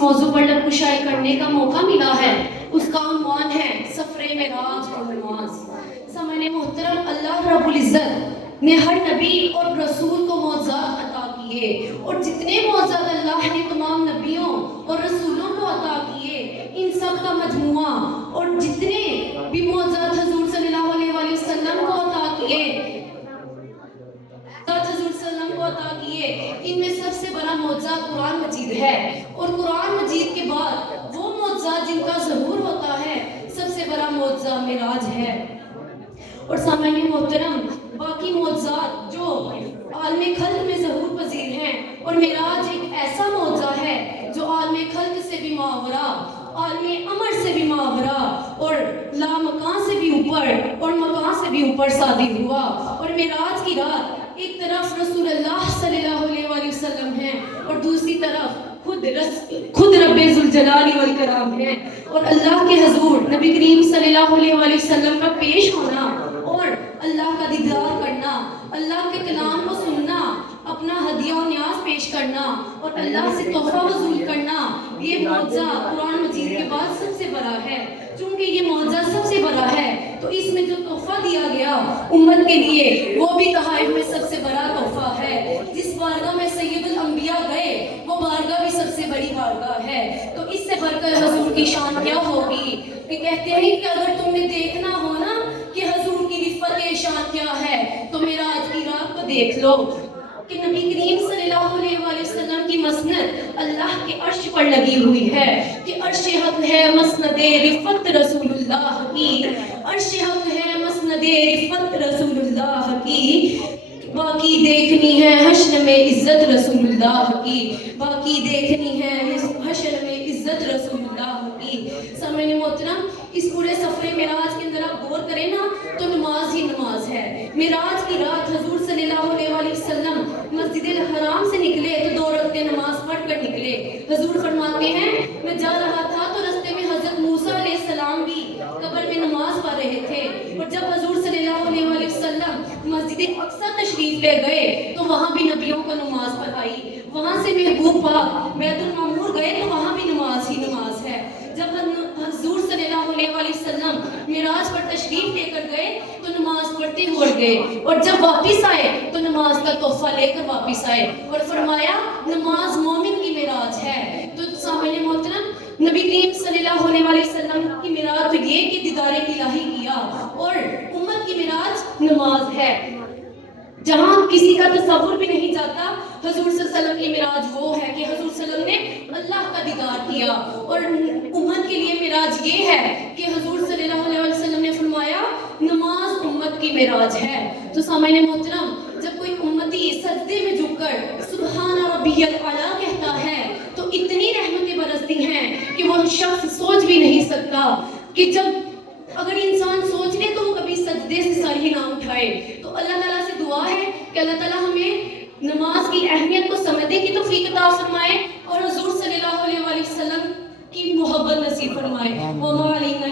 موضوع پر لب کشائی کرنے کا موقع ملا ہے اس کا عنوان ہے سفر معراج اور نماز۔ سامعین محترم، اللہ رب العزت نے ہر نبی اور رسول کو معجزات عطا کیے، اور جتنے معجزات اللہ نے تمام نبیوں اور رسولوں کو عطا کیے ان سب کا مجموعہ، اور جتنے بھی معجزات حضور صلی اللہ علیہ وآلہ وسلم کو عطا کیے ان میں سب سے بڑا معجزہ قرآن مجید ہے، اور قرآن مجید کے بعد وہ معجزات جن کا ظہور ہوتا ہے سب سے بڑا معجزہ معراج ہے۔ اور سامعین محترم، باقی معجزات جو عالم خلق میں ظہور پذیر ہیں، اور معراج ایک ایسا معجزہ ہے جو عالم خلق سے بھی ماورا، عالم امر سے بھی ماورا، اور لامکان سے بھی اوپر اور مکان سے بھی اوپر صادر ہوا۔ اور معراج کی رات ایک طرف رسول اللہ صلی اللہ علیہ وآلہ وسلم ہیں، اور دوسری طرف خود رب ذوالجلال والاکرام ہیں، اور اللہ کے حضور نبی کریم صلی اللہ علیہ وآلہ وسلم کا پیش ہونا اور اللہ کا دیدار کرنا، اللہ کے کلام کو سننا، اپنا ہدیہ و نیاز پیش کرنا اور اللہ سے تحفہ وصول کرنا، یہ معجزہ قرآن مجید کے بعد سب سے بڑا ہے۔ چونکہ یہ معجزہ سب سے بڑا ہے تو اس میں جو تحفہ دیا گیا امت کے لیے وہ بھی تحائف میں سب سے بڑا تحفہ ہے۔ جس بارگاہ میں سید الانبیاء گئے وہ بارگاہ بھی سب سے بڑی بارگاہ ہے، تو اس سے بڑھ کر حضور کی شان کیا ہوگی کہ کہتے ہیں کہ اگر تم نے دیکھنا ہو نا کہ حضور کی رفعت شان کیا ہے تو معراج کی رات کو دیکھ لو کہ نبی کریم صلی اللہ علیہ وآلہ وسلم کی مسند اللہ کے عرش پر لگی ہوئی ہے کہ عرش حق ہے مسند رفعت رسول اللہ کی، عرش حق ہے مسند رفعت رسول اللہ کی، باقی دیکھنی ہے حشر میں عزت رسول اللہ کی، باقی دیکھنی ہے حشر میں عزت رسول اللہ کی۔ سامعین محترم، اس پورے سفر معراج کے اندر آپ غور کریں نا تو نماز ہی نماز ہے۔ معراج کی رات حضور صلی اللہ علیہ وآلہ وسلم مسجد الحرام سے نکلے تو 2 رکعتیں نماز پڑھ کر نکلے۔ حضور فرماتے ہیں میں جا رہا تھا تو رستے میں حضرت موسیٰ علیہ السلام بھی قبر میں نماز پڑھ رہے تھے، اور جب حضور صلی اللہ علیہ وآلہ وسلم مسجد اقصی تشریف لے گئے تو وہاں بھی نبیوں کو نماز پڑھائی، وہاں سے محبوب پاک بیت المعمور گئے تو وہاں بھی نماز ہی نماز ہے۔ جب حضور صلی اللہ علیہ وآلہ وسلم معراج پر تشریف لے کر گئے تو نماز پڑھتے ہوئے گئے، اور جب واپس آئے تو نماز کا تحفہ لے کر واپس آئے، اور فرمایا نماز مومن کی معراج ہے۔ تو سامعین محترم، نبی کریم صلی اللہ علیہ وآلہ وسلم کی معراج تو یہ کہ دیدار الہی کیا، اور امت کی معراج نماز ہے جہاں کسی کا تصور بھی نہیں جاتا۔ حضور صلی اللہ علیہ وسلم کی معراج وہ ہے کہ حضور صلی اللہ علیہ وسلم نے اللہ کا دیدار کیا، اور امت کے لیے معراج یہ ہے کہ حضور صلی اللہ علیہ وسلم نے فرمایا نماز امت کی معراج ہے۔ تو سامعین محترم، جب کوئی امتی سجدے میں جھک کر سبحان ربی الاعلیٰ کہتا ہے تو اتنی رحمتیں برستی ہیں کہ وہ شخص سوچ بھی نہیں سکتا کہ جب اگر انسان سوچ لے تو وہ کبھی سجدے سے سر ہی نہ اٹھائے۔ تو اللہ تعالیٰ سے دعا ہے کہ اللہ تعالیٰ ہمیں نماز کی اہمیت کو سمجھنے کی توفیق عطا فرمائے اور حضور صلی اللہ علیہ وآلہ وسلم کی محبت نصیب فرمائے۔ وما علینا